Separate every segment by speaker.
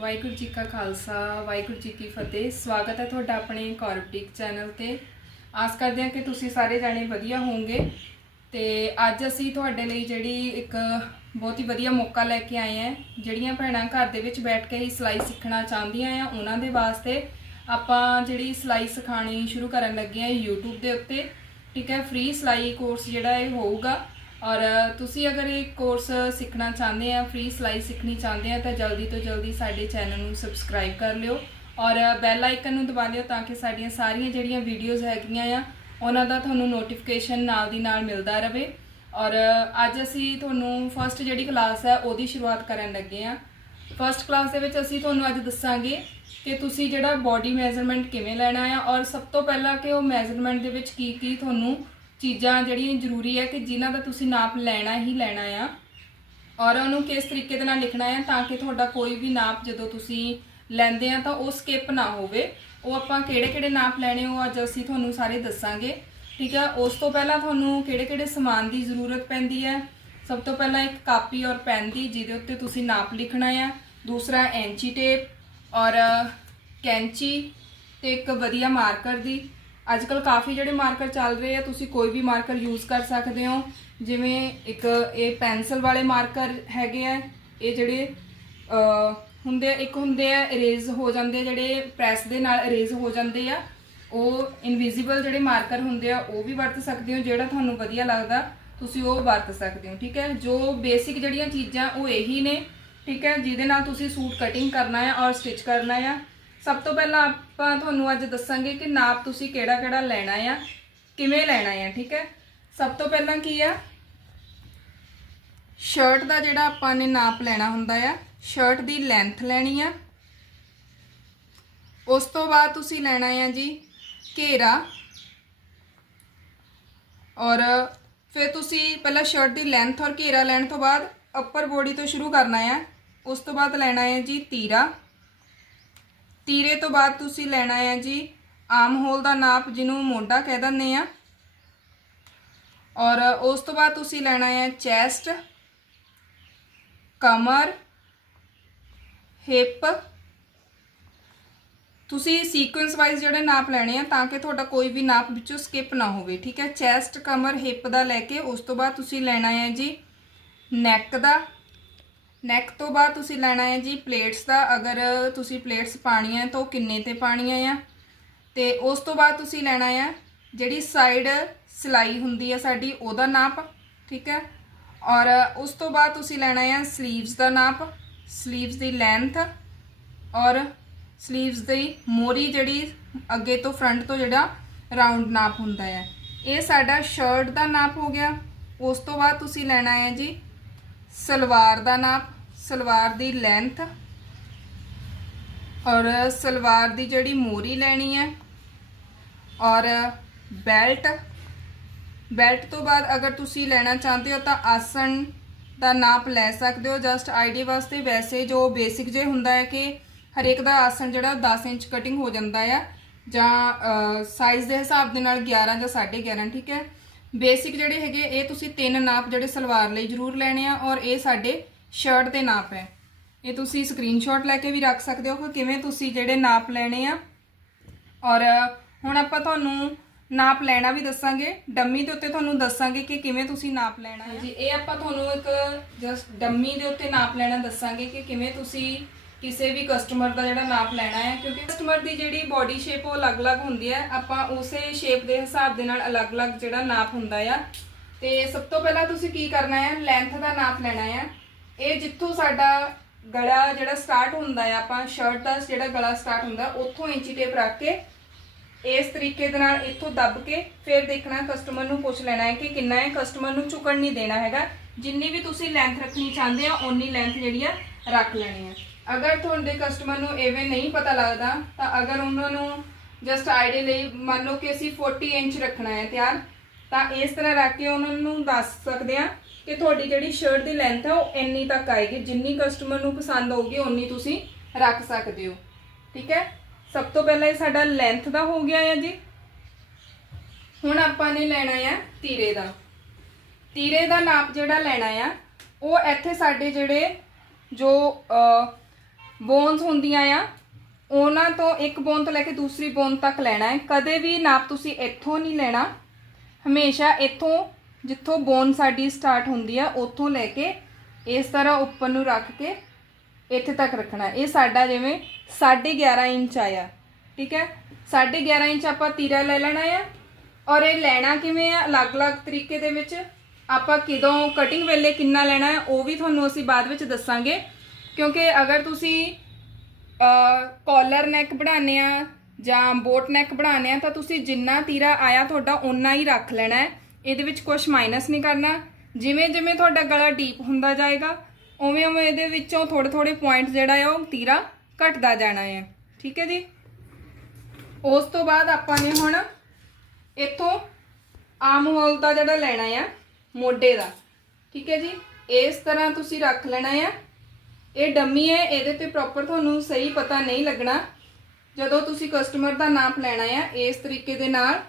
Speaker 1: ਵਾਹਿਗੁਰੂ ਜੀ ਕਾ ਖਾਲਸਾ, ਵਾਹਿਗੁਰੂ ਜੀ ਕੀ ਫਤਿਹ। ਸਵਾਗਤ ਹੈ ਤੁਹਾਡਾ ਆਪਣੇ ਕੌਰਬਟਿਕ ਚੈਨਲ ਤੇ। ਆਸ ਕਰਦੇ ਹਾਂ ਕਿ ਤੁਸੀਂ ਸਾਰੇ ਜਾਣੇ ਵਧੀਆ ਹੋਵੋਗੇ। ਤੇ ਅੱਜ ਅਸੀਂ ਤੁਹਾਡੇ ਲਈ ਜਿਹੜੀ ਇੱਕ ਬਹੁਤ ਹੀ ਵਧੀਆ ਮੌਕਾ ਲੈ ਕੇ ਆਏ ਹਾਂ। ਜਿਹੜੀਆਂ ਭੈਣਾਂ ਘਰ ਦੇ ਵਿੱਚ ਬੈਠ ਕੇ ਹੀ ਸਿਲਾਈ ਸਿੱਖਣਾ ਚਾਹੁੰਦੀਆਂ ਆ, ਉਹਨਾਂ ਦੇ ਵਾਸਤੇ ਆਪਾਂ ਜਿਹੜੀ ਸਿਲਾਈ ਸਿਖਾਣੀ ਸ਼ੁਰੂ ਕਰਨ ਲੱਗੇ ਆ YouTube ਦੇ ਉੱਤੇ। ਠੀਕ ਹੈ ਫ੍ਰੀ ਸਿਲਾਈ ਕੋਰਸ ਜਿਹੜਾ ਇਹ ਹੋਊਗਾ। ਔਰ ਤੁਸੀਂ ਅਗਰ ਇਹ ਕੋਰਸ ਸਿੱਖਣਾ ਚਾਹੁੰਦੇ ਆ ਫ੍ਰੀ ਸਿਲਾਈ ਸਿੱਖਣੀ ਚਾਹੁੰਦੇ ਆ, ਤਾਂ ਜਲਦੀ ਤੋਂ ਜਲਦੀ ਸਾਡੇ ਚੈਨਲ ਨੂੰ ਸਬਸਕ੍ਰਾਈਬ ਕਰ ਲਿਓ। ਔਰ ਬੈਲ ਆਈਕਨ ਨੂੰ ਦਬਾ ਲਿਓ ਤਾਂ ਕਿ ਸਾਡੀਆਂ ਸਾਰੀਆਂ ਜਿਹੜੀਆਂ ਵੀਡੀਓਜ਼ ਹੈਗੀਆਂ ਆ, ਉਹਨਾਂ ਦਾ ਤੁਹਾਨੂੰ ਨੋਟੀਫਿਕੇਸ਼ਨ ਨਾਲ ਦੀ ਨਾਲ ਮਿਲਦਾ ਰਹੇ ਔਰ ਅੱਜ ਅਸੀਂ ਤੁਹਾਨੂੰ ਫਰਸਟ ਜਿਹੜੀ ਕਲਾਸ ਹੈ, ਉਹਦੀ ਸ਼ੁਰੂਆਤ ਕਰਨ ਲੱਗੇ ਆ। ਫਰਸਟ ਕਲਾਸ ਦੇ ਵਿੱਚ ਅਸੀਂ ਤੁਹਾਨੂੰ ਅੱਜ ਦੱਸਾਂਗੇ ਕਿ ਤੁਸੀਂ ਜਿਹੜਾ ਬਾਡੀ ਮੈਜ਼ਰਮੈਂਟ ਕਿਵੇਂ ਲੈਣਾ ਆ, ਔਰ ਸਭ ਤੋਂ ਪਹਿਲਾਂ ਕਿ ਉਹ ਮੈਜ਼ਰਮੈਂਟ ਦੇ ਵਿੱਚ ਕੀ ਕੀ ਤੁਹਾਨੂੰ ਚੀਜ਼ਾਂ ਜਿਹੜੀਆਂ ਜ਼ਰੂਰੀ ਹੈ ਕਿ ਜਿਨ੍ਹਾਂ ਦਾ ਤੁਸੀਂ ਨਾਪ ਲੈਣਾ ਹੀ ਲੈਣਾ ਆ। ਔਰ ਉਹਨੂੰ ਕਿਸ ਤਰੀਕੇ ਦੇ ਨਾਲ ਲਿਖਣਾ ਹੈ ਤਾਂ ਕਿ ਤੁਹਾਡਾ ਕੋਈ ਵੀ ਨਾਪ ਜਦੋਂ ਤੁਸੀਂ ਲੈਂਦੇ ਆ ਤਾਂ ਉਹ ਸਕਿਪ ਨਾ ਹੋਵੇ। ਉਹ ਆਪਾਂ ਕਿਹੜੇ-ਕਿਹੜੇ ਨਾਪ ਲੈਣੇ ਉਹ ਅੱਜ ਅਸੀਂ ਤੁਹਾਨੂੰ ਸਾਰੇ ਦੱਸਾਂਗੇ। ਠੀਕ ਹੈ ਉਸ ਤੋਂ ਪਹਿਲਾਂ ਤੁਹਾਨੂੰ ਕਿਹੜੇ-ਕਿਹੜੇ ਸਮਾਨ ਦੀ ਜ਼ਰੂਰਤ ਪੈਂਦੀ ਹੈ ਸਭ ਤੋਂ ਪਹਿਲਾਂ ਇੱਕ ਕਾਪੀ ਔਰ ਪੈਨ ਦੀ, ਜਿਹਦੇ ਉੱਤੇ ਤੁਸੀਂ ਨਾਪ ਲਿਖਣਾ ਹੈ ਦੂਸਰਾ ਐਂਚੀ ਟੇਪ ਔਰ ਕੈਂਚੀ ਤੇ ਇੱਕ ਵਧੀਆ ਮਾਰਕਰ ਦੀ। ਅੱਜ ਕੱਲ ਕਾਫੀ ਜਿਹੜੇ ਮਾਰਕਰ ਚੱਲ ਰਹੇ ਆ, ਤੁਸੀਂ ਕੋਈ ਵੀ ਮਾਰਕਰ ਯੂਜ਼ ਕਰ ਸਕਦੇ ਹੋ। ਜਿਵੇਂ ਇੱਕ ਇਹ ਪੈਨਸਲ ਵਾਲੇ ਮਾਰਕਰ ਹੈਗੇ ਆ, ਇਹ ਜਿਹੜੇ ਹੁੰਦੇ ਇੱਕ ਹੁੰਦੇ ਆ ਇਰੇਜ਼ ਹੋ ਜਾਂਦੇ ਜਿਹੜੇ ਪ੍ਰੈਸ ਦੇ ਨਾਲ ਇਰੇਜ਼ ਹੋ ਜਾਂਦੇ ਆ। ਉਹ ਇਨਵਿਜ਼ੀਬਲ ਜਿਹੜੇ ਮਾਰਕਰ ਹੁੰਦੇ ਆ, ਉਹ ਵੀ ਵਰਤ ਸਕਦੇ ਹੋ, ਜਿਹੜਾ ਤੁਹਾਨੂੰ ਵਧੀਆ ਲੱਗਦਾ, ਤੁਸੀਂ ਉਹ ਵਰਤ ਸਕਦੇ ਹੋ, ਠੀਕ ਹੈ? ਜੋ ਬੇਸਿਕ ਜਿਹੜੀਆਂ ਚੀਜ਼ਾਂ ਉਹ ਇਹੀ ਨੇ, ਠੀਕ ਹੈ? ਜਿਹਦੇ ਨਾਲ ਤੁਸੀਂ ਸੂਟ ਕਟਿੰਗ ਕਰਨਾ ਹੈ ਔਰ ਸਟਿਚ ਕਰਨਾ ਹੈ ਸਭ ਤੋਂ ਪਹਿਲਾਂ ਆਪਾਂ ਤੁਹਾਨੂੰ ਅੱਜ ਦੱਸਾਂਗੇ ਕਿ ਨਾਪ ਤੁਸੀਂ ਕਿਹੜਾ ਕਿਹੜਾ ਲੈਣਾ ਆ, ਕਿਵੇਂ ਲੈਣਾ ਆ, ਠੀਕ ਹੈ? ਸਭ ਤੋਂ ਪਹਿਲਾਂ ਕੀ ਆ? ਸ਼ਰਟ ਦਾ ਜਿਹੜਾ ਆਪਾਂ ਨੇ ਨਾਪ ਲੈਣਾ ਹੁੰਦਾ ਆ, ਸ਼ਰਟ ਦੀ ਲੈਂਥ ਲੈਣੀ ਆ। ਉਸ ਤੋਂ ਬਾਅਦ ਤੁਸੀਂ ਲੈਣਾ ਆ ਜੀ ਘੇਰਾ। ਔਰ ਫਿਰ ਤੁਸੀਂ ਪਹਿਲਾਂ ਸ਼ਰਟ ਦੀ ਲੈਂਥ ਔਰ ਘੇਰਾ ਲੈਣ ਤੋਂ ਬਾਅਦ ਅੱਪਰ ਬੋਡੀ ਤੋਂ ਸ਼ੁਰੂ ਕਰਨਾ ਆ। ਉਸ ਤੋਂ ਬਾਅਦ ਲੈਣਾ ਹੈ ਜੀ ਤੀਰਾ। ਤੀਰੇ ਤੋਂ ਬਾਅਦ ਤੁਸੀਂ ਲੈਣਾ ਹੈ ਜੀ ਆਮ ਹੋਲ ਦਾ ਨਾਪ ਜਿਹਨੂੰ ਮੋਢਾ ਕਹਿ ਦਿੰਦੇ ਆ ਔਰ ਉਸ ਤੋਂ ਬਾਅਦ ਤੁਸੀਂ ਲੈਣਾ ਹੈ ਚੈਸਟ, ਕਮਰ, ਹਿਪ। ਤੁਸੀਂ ਸੀਕੁਐਂਸ ਵਾਈਜ਼ ਜਿਹੜੇ ਨਾਪ ਲੈਣੇ ਆ ਤਾਂ ਕਿ ਤੁਹਾਡਾ ਕੋਈ ਵੀ ਨਾਪ ਵਿੱਚੋਂ ਸਕਿਪ ਨਾ ਹੋਵੇ, ਠੀਕ ਹੈ? ਚੈਸਟ, ਕਮਰ, ਹਿਪ ਦਾ ਲੈ ਕੇ ਉਸ ਤੋਂ ਬਾਅਦ ਤੁਸੀਂ ਲੈਣਾ ਹੈ ਜੀ ਨੈਕ ਦਾ। ਨੈਕ ਤੋਂ ਬਾਅਦ ਤੁਸੀਂ ਲੈਣਾ ਹੈ ਜੀ ਪਲੇਟਸ ਦਾ। ਅਗਰ ਤੁਸੀਂ ਪਲੇਟਸ ਪਾਣੀਆਂ ਤਾਂ ਕਿੰਨੇ ਤੇ ਪਾਣੀਆਂ ਆ? ਤੇ ਉਸ ਤੋਂ ਬਾਅਦ ਤੁਸੀਂ ਲੈਣਾ ਆ ਜਿਹੜੀ ਸਾਈਡ ਸਿਲਾਈ ਹੁੰਦੀ ਹੈ ਸਾਡੀ, ਉਹਦਾ ਨਾਪ, ਠੀਕ ਹੈ? ਔਰ ਉਸ ਤੋਂ ਬਾਅਦ ਤੁਸੀਂ ਲੈਣਾ ਆ ਸਲੀਵਸ ਦਾ ਨਾਪ ਸਲੀਵਸ ਦੀ ਲੈਂਥ ਔਰ ਸਲੀਵਸ ਦੀ ਮੋਰੀ ਜਿਹੜੀ ਅੱਗੇ ਤੋਂ ਫਰੰਟ ਤੋਂ ਜਿਹੜਾ ਰਾਉਂਡ ਨਾਪ ਹੁੰਦਾ ਹੈ ਇਹ ਸਾਡਾ ਸ਼ਰਟ ਦਾ ਨਾਪ ਹੋ ਗਿਆ। ਉਸ ਤੋਂ ਬਾਅਦ ਤੁਸੀਂ ਲੈਣਾ ਹੈ ਜੀ ਸਲਵਾਰ ਦਾ ਨਾਪ, ਸਲਵਾਰ ਦੀ ਲੈਂਥ ਔਰ ਸਲਵਾਰ ਦੀ ਜਿਹੜੀ ਮੋਰੀ ਲੈਣੀ ਹੈ ਔਰ ਬੈਲਟ ਬੈਲਟ ਤੋਂ ਬਾਅਦ ਅਗਰ ਤੁਸੀਂ ਲੈਣਾ ਚਾਹੁੰਦੇ ਹੋ ਤਾਂ ਆਸਣ ਦਾ ਨਾਪ ਲੈ ਸਕਦੇ ਹੋ। ਜਸਟ ਆਈਡੀ ਵਾਸਤੇ ਵੈਸੇ ਜੋ ਬੇਸਿਕ ਜੇ ਹੁੰਦਾ ਹੈ ਕਿ ਹਰੇਕ ਦਾ ਆਸਣ ਜਿਹੜਾ 10 ਇੰਚ ਕਟਿੰਗ ਹੋ ਜਾਂਦਾ ਆ ਜਾਂ ਸਾਈਜ਼ ਦੇ ਹਿਸਾਬ ਦੇ ਨਾਲ 11 ਜਾਂ 11.5 ਠੀਕ ਹੈ? ਬੇਸਿਕ ਜਿਹੜੇ ਹੈਗੇ, ਇਹ ਤੁਸੀਂ ਤਿੰਨ ਨਾਪ ਜਿਹੜੇ ਸਲਵਾਰ ਲਈ ਜ਼ਰੂਰ ਲੈਣੇ ਆ ਔਰ ਇਹ ਸਾਡੇ ਸ਼ਰਟ ਦੇ ਨਾਪ ਹੈ। ਇਹ ਤੁਸੀਂ ਸਕਰੀਨਸ਼ਾਟ ਲੈ ਕੇ ਵੀ ਰੱਖ ਸਕਦੇ ਹੋ ਕਿ ਕਿਵੇਂ ਤੁਸੀਂ ਜਿਹੜੇ ਨਾਪ ਲੈਣੇ ਆ। ਔਰ ਹੁਣ ਆਪਾਂ ਤੁਹਾਨੂੰ ਨਾਪ ਲੈਣਾ ਵੀ ਦੱਸਾਂਗੇ, ਡੰਮੀ ਦੇ ਉੱਤੇ ਤੁਹਾਨੂੰ ਦੱਸਾਂਗੇ ਕਿ ਕਿਵੇਂ ਤੁਸੀਂ ਨਾਪ ਲੈਣਾ ਹੈ। ਜੀ ਇਹ ਆਪਾਂ ਤੁਹਾਨੂੰ ਇੱਕ ਜਸਟ ਡੰਮੀ ਦੇ ਉੱਤੇ ਨਾਪ ਲੈਣਾ ਦੱਸਾਂਗੇ ਕਿ ਕਿਵੇਂ ਤੁਸੀਂ ਕਿਸੇ ਵੀ ਕਸਟਮਰ ਦਾ ਜਿਹੜਾ ਨਾਪ ਲੈਣਾ ਹੈ, ਕਿਉਂਕਿ ਕਸਟਮਰ ਦੀ ਜਿਹੜੀ ਬਾਡੀ ਸ਼ੇਪ ਉਹ ਅਲੱਗ-ਅਲੱਗ ਹੁੰਦੀ ਹੈ, ਆਪਾਂ ਉਸੇ ਸ਼ੇਪ ਦੇ ਹਿਸਾਬ ਦੇ ਨਾਲ ਅਲੱਗ-ਅਲੱਗ ਜਿਹੜਾ ਨਾਪ ਹੁੰਦਾ ਆ। ਤੇ ਸਭ ਤੋਂ ਪਹਿਲਾਂ ਤੁਸੀਂ ਕੀ ਕਰਨਾ ਹੈ ਲੈਂਥ ਦਾ ਨਾਪ ਲੈਣਾ ਹੈ। ਇਹ ਜਿੱਥੋਂ ਸਾਡਾ ਗਲਾ ਜਿਹੜਾ ਸਟਾਰਟ ਹੁੰਦਾ ਆ ਆਪਾਂ ਸ਼ਰਟ ਦਾ ਜਿਹੜਾ ਗਲਾ ਸਟਾਰਟ ਹੁੰਦਾ, ਉੱਥੋਂ ਇੰਚੀ ਟੇਪ ਰੱਖ ਕੇ, ਇਸ ਤਰੀਕੇ ਦੇ ਨਾਲ ਇੱਥੋਂ ਦੱਬ ਕੇ, ਫਿਰ ਦੇਖਣਾ ਕਸਟਮਰ ਨੂੰ ਪੁੱਛ ਲੈਣਾ ਹੈ ਕਿ ਕਿੰਨਾ ਹੈ ਕਸਟਮਰ ਨੂੰ ਝੁਕਣ ਨਹੀਂ ਦੇਣਾ ਹੈਗਾ। ਜਿੰਨੀ ਵੀ ਤੁਸੀਂ ਲੈਂਥ ਰੱਖਣੀ ਚਾਹੁੰਦੇ ਆ, ਓਨੀ ਲੈਂਥ ਜਿਹੜੀ ਆ, ਰੱਖ ਲੈਣੀ ਹੈ ਅਗਰ ਤੁਹਾਡੇ ਕਸਟਮਰ ਨੂੰ ਐਵੇਂ ਨਹੀਂ ਪਤਾ ਲੱਗਦਾ, ਤਾਂ ਅਗਰ ਉਹਨਾਂ ਨੂੰ ਜਸਟ ਆਈਡੀਆ ਲਈ ਮੰਨ ਲਓ ਕਿ ਅਸੀਂ 40 ਇੰਚ ਰੱਖਣਾ ਹੈ ਤਿਆਰ, ਤਾਂ ਇਸ ਤਰ੍ਹਾਂ ਰੱਖ ਕੇ ਉਹਨਾਂ ਨੂੰ ਦੱਸ ਸਕਦੇ ਆ ਕਿ ਤੁਹਾਡੀ ਜਿਹੜੀ ਸ਼ਰਟ ਦੀ ਲੈਂਥ ਹੈ ਉਹ ਇੰਨੀ ਤੱਕ ਆਏਗੀ। ਜਿੰਨੀ ਕਸਟਮਰ ਨੂੰ ਪਸੰਦ ਹੋਊਗੀ ਉਨੀ ਤੁਸੀਂ ਰੱਖ ਸਕਦੇ ਹੋ। ਠੀਕ ਹੈ? ਸਭ ਤੋਂ ਪਹਿਲਾਂ ਇਹ ਸਾਡਾ ਲੈਂਥ ਦਾ ਹੋ ਗਿਆ ਹੈ ਜੀ। ਹੁਣ ਆਪਾਂ ਨੇ ਲੈਣਾ ਹੈ ਤੀਰੇ ਦਾ। ਤੀਰੇ ਦਾ ਨਾਪ ਜਿਹੜਾ ਲੈਣਾ ਆ, ਉਹ ਇੱਥੇ ਸਾਡੇ ਜਿਹੜੇ ਜੋ ਬੋਨਸ ਹੁੰਦੀਆਂ ਆ, ਉਹਨਾਂ ਤੋਂ ਇੱਕ ਬੋਨ ਤੋਂ ਲੈ ਕੇ ਦੂਸਰੀ ਬੋਨ ਤੱਕ ਲੈਣਾ ਹੈ। ਕਦੇ ਵੀ ਨਾਪ ਤੁਸੀਂ ਇੱਥੋਂ ਨਹੀਂ ਲੈਣਾ। ਹਮੇਸ਼ਾ ਇੱਥੋਂ ਜਿੱਥੋਂ ਬੋਨ ਸਾਡੀ ਸਟਾਰਟ ਹੁੰਦੀ ਆ, ਉੱਥੋਂ ਲੈ ਕੇ ਇਸ ਤਰ੍ਹਾਂ ਉੱਪਰ ਨੂੰ ਰੱਖ ਕੇ ਇੱਥੇ ਤੱਕ ਰੱਖਣਾ ਇਹ ਸਾਡਾ ਜਿਵੇਂ 11.5 ਇੰਚ ਆਇਆ, ਠੀਕ ਹੈ? 11.5 ਇੰਚ ਆਪਾਂ ਤੀਰਾ ਲੈ ਲੈਣਾ ਆ। ਔਰ ਇਹ ਲੈਣਾ ਕਿਵੇਂ ਆ? ਅਲੱਗ-ਅਲੱਗ ਤਰੀਕੇ ਦੇ ਵਿੱਚ ਆਪਾਂ ਕਿਦੋਂ ਕਟਿੰਗ ਵੇਲੇ ਕਿੰਨਾ ਲੈਣਾ ਹੈ, ਉਹ ਵੀ ਤੁਹਾਨੂੰ ਅਸੀਂ ਬਾਅਦ ਵਿੱਚ ਦੱਸਾਂਗੇ। ਕਿਉਂਕਿ ਅਗਰ ਤੁਸੀਂ ਕਾਲਰ ਨੈਕ ਬਣਾਉਂਦੇ ਆ ਜਾਂ ਬੋਟ ਨੈਕ ਬਣਾਉਂਦੇ ਆ, ਤਾਂ ਤੁਸੀਂ ਜਿੰਨਾ ਤੀਰਾ ਆਇਆ ਤੁਹਾਡਾ ਉਨਾ ਹੀ ਰੱਖ ਲੈਣਾ ਹੈ। ਇਹਦੇ ਵਿੱਚ ਕੁਝ ਮਾਈਨਸ ਨਹੀਂ ਕਰਨਾ। ਜਿਵੇਂ ਜਿਵੇਂ ਤੁਹਾਡਾ ਗਲਾ ਡੀਪ ਹੁੰਦਾ ਜਾਏਗਾ, ਉਵੇਂ ਉਵੇਂ ਇਹਦੇ ਵਿੱਚੋਂ ਥੋੜੇ ਥੋੜੇ ਪੁਆਇੰਟ ਜਿਹੜਾ ਆ, ਉਹ ਤੀਰਾ ਘਟਦਾ ਜਾਣਾ ਹੈ ਠੀਕ ਹੈ ਜੀ? ਉਸ ਤੋਂ ਬਾਅਦ ਆਪਾਂ ਨੇ ਹੁਣ ਇੱਥੋਂ ਆਮ ਹੋਲ ਦਾ ਜਿਹੜਾ ਲੈਣਾ ਆ, ਮੋਢੇ ਦਾ। ਠੀਕ ਹੈ ਜੀ? ਇਸ ਤਰ੍ਹਾਂ ਤੁਸੀਂ ਰੱਖ ਲੈਣਾ ਆ। ਇਹ ਡੰਮੀ ਹੈ, ਇਹਦੇ ਤੇ ਪ੍ਰੋਪਰ ਤੁਹਾਨੂੰ ਸਹੀ ਪਤਾ ਨਹੀਂ ਲੱਗਣਾ। ਜਦੋਂ ਤੁਸੀਂ ਕਸਟਮਰ ਦਾ ਨਾਪ ਲੈਣਾ ਆ, ਇਸ ਤਰੀਕੇ ਦੇ ਨਾਲ।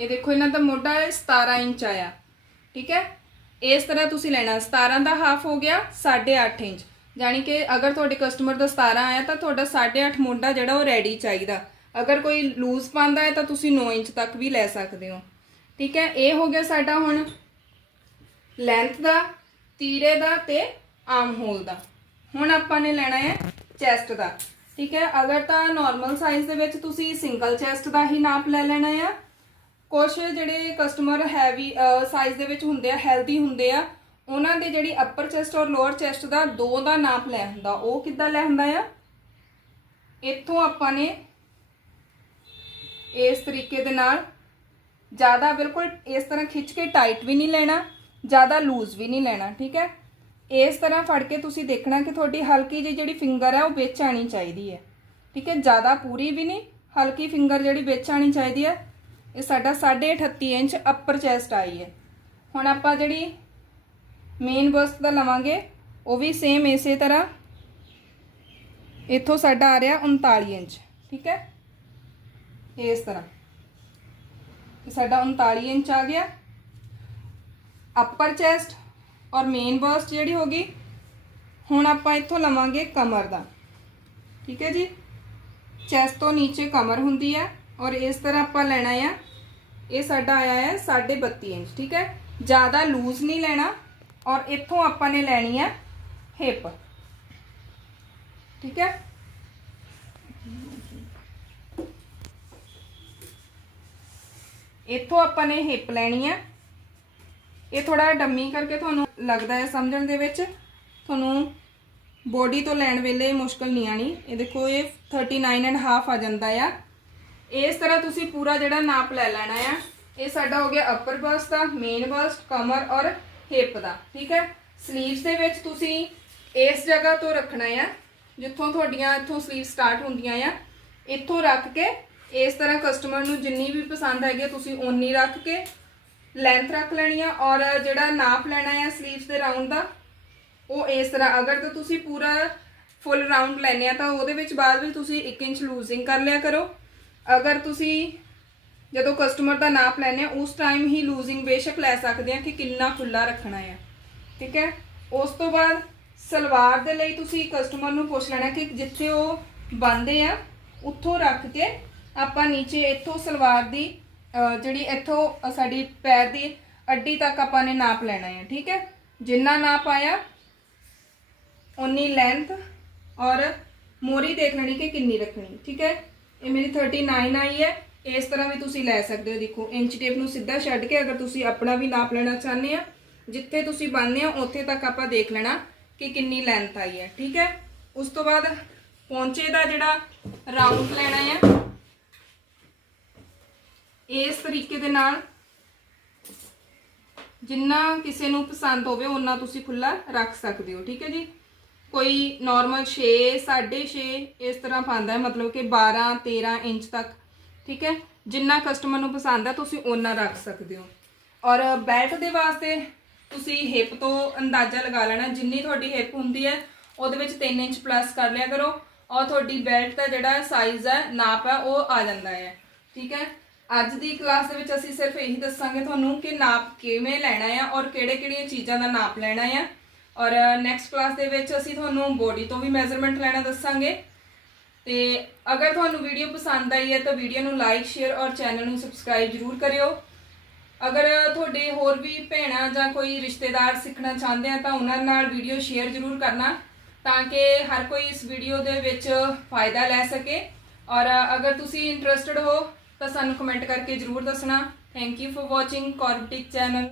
Speaker 1: ਇਹ ਦੇਖੋ, ਇਹਨਾਂ ਦਾ ਮੋਢਾ ਹੈ 17 ਇੰਚ ਆਇਆ। ਠੀਕ ਹੈ? ਇਸ ਤਰ੍ਹਾਂ ਤੁਸੀਂ ਲੈਣਾ। 17 ਦਾ ਹਾਫ ਹੋ ਗਿਆ 8.5 ਇੰਚ। ਯਾਨੀ ਕਿ ਅਗਰ ਤੁਹਾਡੇ ਕਸਟਮਰ ਦਾ 17 ਆਇਆ, ਤਾਂ ਤੁਹਾਡਾ 8.5 ਮੋਢਾ ਜਿਹੜਾ ਉਹ ਰੈਡੀ ਚਾਹੀਦਾ। ਅਗਰ ਕੋਈ ਲੂਜ਼ ਪਾਉਂਦਾ ਹੈ, ਤਾਂ ਤੁਸੀਂ 9 ਇੰਚ ਤੱਕ ਵੀ ਲੈ ਸਕਦੇ ਹੋ। ਠੀਕ ਹੈ? ਇਹ ਹੋ ਗਿਆ ਸਾਡਾ ਹੁਣ ਲੈਂਥ ਦਾ। ਤੀਰੇ ਦਾ ਤੇ ਆਮ ਹੋਲ ਦਾ। ਹੁਣ ਆਪਾਂ ਨੇ ਲੈਣਾ ਹੈ ਚੈਸਟ ਦਾ। ਠੀਕ ਹੈ, ਅਗਰ ਤਾਂ ਨਾਰਮਲ ਸਾਈਜ਼ ਦੇ ਵਿੱਚ ਤੁਸੀਂ ਸਿੰਗਲ ਚੈਸਟ ਦਾ ਹੀ ਨਾਪ ਲੈ ਲੈਣਾ ਆ। ਕੁਝ ਜਿਹੜੇ ਕਸਟਮਰ ਹੈਵੀ ਸਾਈਜ਼ ਦੇ ਵਿੱਚ ਹੁੰਦੇ ਆ ਹੈਲਦੀ ਹੁੰਦੇ ਆ, ਉਹਨਾਂ ਦੇ ਜਿਹੜੀ ਅੱਪਰ ਚੈਸਟ ਔਰ ਲੋਅਰ ਚੈਸਟ ਦਾ ਦੋ ਦਾ ਨਾਪ ਲੈ ਹੁੰਦਾ। ਉਹ ਕਿੱਦਾਂ ਲੈ ਹੁੰਦਾ ਆ? ਇੱਥੋਂ ਆਪਾਂ ਨੇ ਇਸ ਤਰੀਕੇ ਦੇ ਨਾਲ ਜ਼ਿਆਦਾ ਬਿਲਕੁਲ ਇਸ ਤਰ੍ਹਾਂ ਖਿੱਚ ਕੇ ਟਾਈਟ ਵੀ ਨਹੀਂ ਲੈਣਾ। ਜ਼ਿਆਦਾ ਲੂਜ਼ ਵੀ ਨਹੀਂ ਲੈਣਾ, ਠੀਕ ਹੈ? ਇਸ ਤਰ੍ਹਾਂ ਫੜ ਕੇ ਤੁਸੀਂ ਦੇਖਣਾ ਕਿ ਤੁਹਾਡੀ ਹਲਕੀ ਜਿਹੀ ਜਿਹੜੀ ਫਿੰਗਰ ਹੈ ਉਹ ਵਿੱਚ ਆਣੀ ਚਾਹੀਦੀ ਹੈ। ਠੀਕ ਹੈ? ਜ਼ਿਆਦਾ ਪੂਰੀ ਵੀ ਨਹੀਂ, ਹਲਕੀ ਫਿੰਗਰ ਜਿਹੜੀ ਵਿੱਚ ਆਣੀ ਚਾਹੀਦੀ ਹੈ, ਇਹ ਸਾਡਾ 38 ਇੰਚ ਅਪਰ ਚੈਸਟ ਆਈ ਹੈ। ਹੁਣ ਆਪਾਂ ਜਿਹੜੀ ਮੇਨ ਬਸਟ ਦਾ ਲਵਾਂਗੇ, ਉਹ ਵੀ ਸੇਮ ਇਸੇ ਤਰ੍ਹਾਂ। ਇੱਥੋਂ ਸਾਡਾ ਆ ਰਿਹਾ 39 ਇੰਚ, ਠੀਕ ਹੈ? ਇਸ ਤਰ੍ਹਾਂ। ਸਾਡਾ 39 ਇੰਚ ਆ ਗਿਆ। ਅਪਰ ਚੈਸਟ ਔਰ ਮੇਨ ਬਸਟ ਜਿਹੜੀ ਹੋਗੀ ਹੁਣ ਆਪਾਂ ਇੱਥੋਂ ਲਵਾਂਗੇ ਕਮਰ ਦਾ ਠੀਕ ਹੈ ਜੀ ਚੈਸਟ ਤੋਂ ਨੀਚੇ ਕਮਰ ਹੁੰਦੀ ਹੈ ਔਰ ਇਸ ਤਰ੍ਹਾਂ ਆਪਾਂ ਲੈਣਾ ਆ ਇਹ ਸਾਡਾ ਆਇਆ ਹੈ 32.5 ਇੰਚ ਠੀਕ ਹੈ ਜ਼ਿਆਦਾ ਲੂਜ਼ ਨਹੀਂ ਲੈਣਾ ਔਰ ਇੱਥੋਂ ਆਪਾਂ ਨੇ ਲੈਣੀ ਹੈ ਹਿਪ ਠੀਕ ਹੈ ਇੱਥੋਂ ਆਪਾਂ ਨੇ ਹਿਪ ਲੈਣੀ ਹੈ ਇਹ ਥੋੜਾ ਡੰਮੀ ਕਰਕੇ ਤੁਹਾਨੂੰ ਲੱਗਦਾ ਹੈ ਸਮਝਣ ਦੇ ਵਿੱਚ। ਤੁਹਾਨੂੰ ਬੋਡੀ ਤੋਂ ਲੈਣ ਵੇਲੇ ਮੁਸ਼ਕਲ ਨਹੀਂ ਆਣੀ ਇਹ ਦੇਖੋ ਇਹ 39 ਐਂਡ ਹਾਫ ਆ ਜਾਂਦਾ ਆ। ਇਸ ਤਰ੍ਹਾਂ ਤੁਸੀਂ ਪੂਰਾ ਜਿਹੜਾ ਨਾਪ ਲੈ ਲੈਣਾ ਆ ਇਹ ਸਾਡਾ ਹੋ ਗਿਆ ਅਪਰ ਬਸਟ ਦਾ ਮੇਨ ਬਸਟ ਕਮਰ ਔਰ ਹਿਪ ਦਾ ਠੀਕ ਹੈ? ਸਲੀਵਸ ਦੇ ਵਿੱਚ ਤੁਸੀਂ ਇਸ ਜਗ੍ਹਾ ਤੋਂ ਰੱਖਣਾ ਆ ਜਿੱਥੋਂ ਤੁਹਾਡੀਆਂ ਇੱਥੋਂ ਸਲੀਵ ਸਟਾਰਟ ਹੁੰਦੀਆਂ ਆ ਇੱਥੋਂ ਰੱਖ ਕੇ ਇਸ ਤਰ੍ਹਾਂ ਕਸਟਮਰ ਨੂੰ ਜਿੰਨੀ ਵੀ ਪਸੰਦ ਹੈਗੀ ਆ, ਤੁਸੀਂ ਓਨੀ ਰੱਖ ਕੇ ਲੈਂਥ ਰੱਖ ਲੈਣੀ ਆ ਔਰ ਜਿਹੜਾ ਨਾਪ ਲੈਣਾ ਆ ਸਲੀਵਸ ਦੇ ਰਾਉਂਡ ਦਾ, ਉਹ ਇਸ ਤਰ੍ਹਾਂ, ਅਗਰ ਤਾਂ ਤੁਸੀਂ ਪੂਰਾ ਫੁੱਲ ਰਾਉਂਡ ਲੈਣੇ ਆ ਤਾਂ ਉਹਦੇ ਵਿੱਚ ਬਾਅਦ ਵਿੱਚ ਤੁਸੀਂ 1 ਇੰਚ ਲੂਜ਼ਿੰਗ ਕਰ ਲਿਆ ਕਰੋ। ਅਗਰ ਤੁਸੀਂ ਜਦੋਂ ਕਸਟਮਰ ਦਾ ਨਾਪ ਲੈਣੇ ਆ, ਉਸ ਟਾਈਮ ਹੀ ਲੂਜ਼ਿੰਗ ਬੇਸ਼ੱਕ ਲੈ ਸਕਦੇ ਆ ਕਿ ਕਿੰਨਾ ਖੁੱਲਾ ਰੱਖਣਾ ਆ। ਠੀਕ ਹੈ? ਉਸ ਤੋਂ ਬਾਅਦ ਸਲਵਾਰ ਦੇ ਲਈ ਤੁਸੀਂ ਕਸਟਮਰ ਨੂੰ ਪੁੱਛ ਲੈਣਾ ਕਿ ਜਿੱਥੇ ਉਹ ਬੰਦੇ ਆ, ਉੱਥੋਂ ਰੱਖ ਕੇ ਆਪਾਂ ਨੀਚੇ ਇੱਥੋਂ ਸਲਵਾਰ ਦੀ ਜਿਹੜੀ ਇੱਥੋਂ ਸਾਡੀ ਪੈਰ ਦੀ ਅੱਡੀ ਤੱਕ ਆਪਾਂ ਨੇ ਨਾਪ ਲੈਣਾ ਹੈ, ਠੀਕ ਹੈ? ਜਿੰਨਾ ਨਾਪ ਆਇਆ ਉਨੀ ਲੈਂਥ ਔਰ ਮੋਰੀ ਦੇਖ ਲੈਣੀ ਕਿ ਕਿੰਨੀ ਰੱਖਣੀ, ਠੀਕ ਹੈ? ਇਹ ਮੇਰੀ 39 ਆਈ ਹੈ। ਇਸ ਤਰ੍ਹਾਂ ਵੀ ਤੁਸੀਂ ਲੈ ਸਕਦੇ ਹੋ, ਦੇਖੋ, ਇੰਚ ਟੇਪ ਨੂੰ ਸਿੱਧਾ ਛੱਡ ਕੇ ਅਗਰ ਤੁਸੀਂ ਆਪਣਾ ਵੀ ਨਾਪ ਲੈਣਾ ਚਾਹੁੰਦੇ ਆ ਜਿੱਥੇ ਤੁਸੀਂ ਬੰਨ੍ਹਦੇ ਆ ਉੱਥੇ ਤੱਕ ਆਪਾਂ ਦੇਖ ਲੈਣਾ ਕਿ ਕਿੰਨੀ ਲੈਂਥ ਆਈ ਹੈ, ਠੀਕ ਹੈ? ਉਸ ਤੋਂ ਬਾਅਦ ਪੌਂਚੇ ਦਾ ਜਿਹੜਾ ਰਾਉਂਡ ਲੈਣਾ ਆ ਇਸ ਤਰੀਕੇ ਦੇ ਨਾਲ ਜਿੰਨਾ ਕਿਸੇ ਨੂੰ ਪਸੰਦ ਹੋਵੇ ਉਹਨਾਂ ਤੁਸੀਂ ਖੁੱਲਾ ਰੱਖ ਸਕਦੇ ਹੋ, ਠੀਕ ਹੈ ਜੀ? ਕੋਈ ਨਾਰਮਲ 6 6.5 ਇਸ ਤਰ੍ਹਾਂ ਪਾਉਂਦਾ ਹੈ, ਮਤਲਬ ਕਿ 12 13 ਇੰਚ ਤੱਕ, ਠੀਕ ਹੈ? ਜਿੰਨਾ ਕਸਟਮਰ ਨੂੰ ਪਸੰਦ ਹੈ, ਤੁਸੀਂ ਉਹਨਾਂ ਰੱਖ ਸਕਦੇ ਹੋ। ਔਰ ਬੈਲਟ ਦੇ ਵਾਸਤੇ ਤੁਸੀਂ ਹਿਪ ਤੋਂ ਅੰਦਾਜ਼ਾ ਲਗਾ ਲੈਣਾ, ਜਿੰਨੀ ਤੁਹਾਡੀ ਹਿਪ ਹੁੰਦੀ ਹੈ, ਉਹਦੇ ਵਿੱਚ 3 ਇੰਚ ਪਲੱਸ ਕਰ ਲਿਆ ਕਰੋ। ਔਰ ਤੁਹਾਡੀ ਬੈਲਟ ਦਾ ਜਿਹੜਾ ਸਾਈਜ਼ ਹੈ, ਨਾਪ ਹੈ, ਉਹ ਆ ਜਾਂਦਾ ਹੈ, ਠੀਕ ਹੈ? ਅੱਜ ਦੀ ਕਲਾਸ ਦੇ ਵਿੱਚ ਅਸੀਂ ਸਿਰਫ ਇਹੀ ਦੱਸਾਂਗੇ ਤੁਹਾਨੂੰ ਕਿ ਨਾਪ ਕਿਵੇਂ ਲੈਣਾ ਆ ਔਰ ਕਿਹੜੇ-ਕਿਹੜੀਆਂ ਚੀਜ਼ਾਂ ਦਾ ਨਾਪ ਲੈਣਾ ਆ। ਔਰ ਨੈਕਸਟ ਕਲਾਸ ਦੇ ਵਿੱਚ ਅਸੀਂ ਤੁਹਾਨੂੰ ਬੋਡੀ ਤੋਂ ਵੀ ਮੈਜ਼ਰਮੈਂਟ ਲੈਣਾ ਦੱਸਾਂਗੇ। ਤੇ ਅਗਰ ਤੁਹਾਨੂੰ ਵੀਡੀਓ ਪਸੰਦ ਆਈ ਹੈ ਤਾਂ ਵੀਡੀਓ ਨੂੰ ਲਾਈਕ ਸ਼ੇਅਰ ਔਰ ਚੈਨਲ ਨੂੰ ਸਬਸਕ੍ਰਾਈਬ ਜਰੂਰ ਕਰਿਓ। ਅਗਰ ਤੁਹਾਡੇ ਹੋਰ ਵੀ ਭੈਣਾਂ ਜਾਂ ਕੋਈ ਰਿਸ਼ਤੇਦਾਰ ਸਿੱਖਣਾ ਚਾਹੁੰਦੇ ਆ ਤਾਂ ਉਹਨਾਂ ਨਾਲ ਵੀਡੀਓ ਸ਼ੇਅਰ ਜਰੂਰ ਕਰਨਾ ਤਾਂ ਕਿ ਹਰ ਕੋਈ ਇਸ ਵੀਡੀਓ ਦੇ ਵਿੱਚ ਫਾਇਦਾ ਲੈ ਸਕੇ। ਔਰ ਅਗਰ ਤੁਸੀਂ ਇੰਟਰਸਟਿਡ ਹੋ ਤਾਂ ਸਾਨੂੰ ਕਮੈਂਟ ਕਰਕੇ ਜਰੂਰ ਦੱਸਣਾ। ਥੈਂਕ ਯੂ ਫॉर ਵਾਚਿੰਗ ਕੌਰਬਟਿਕ ਚੈਨਲ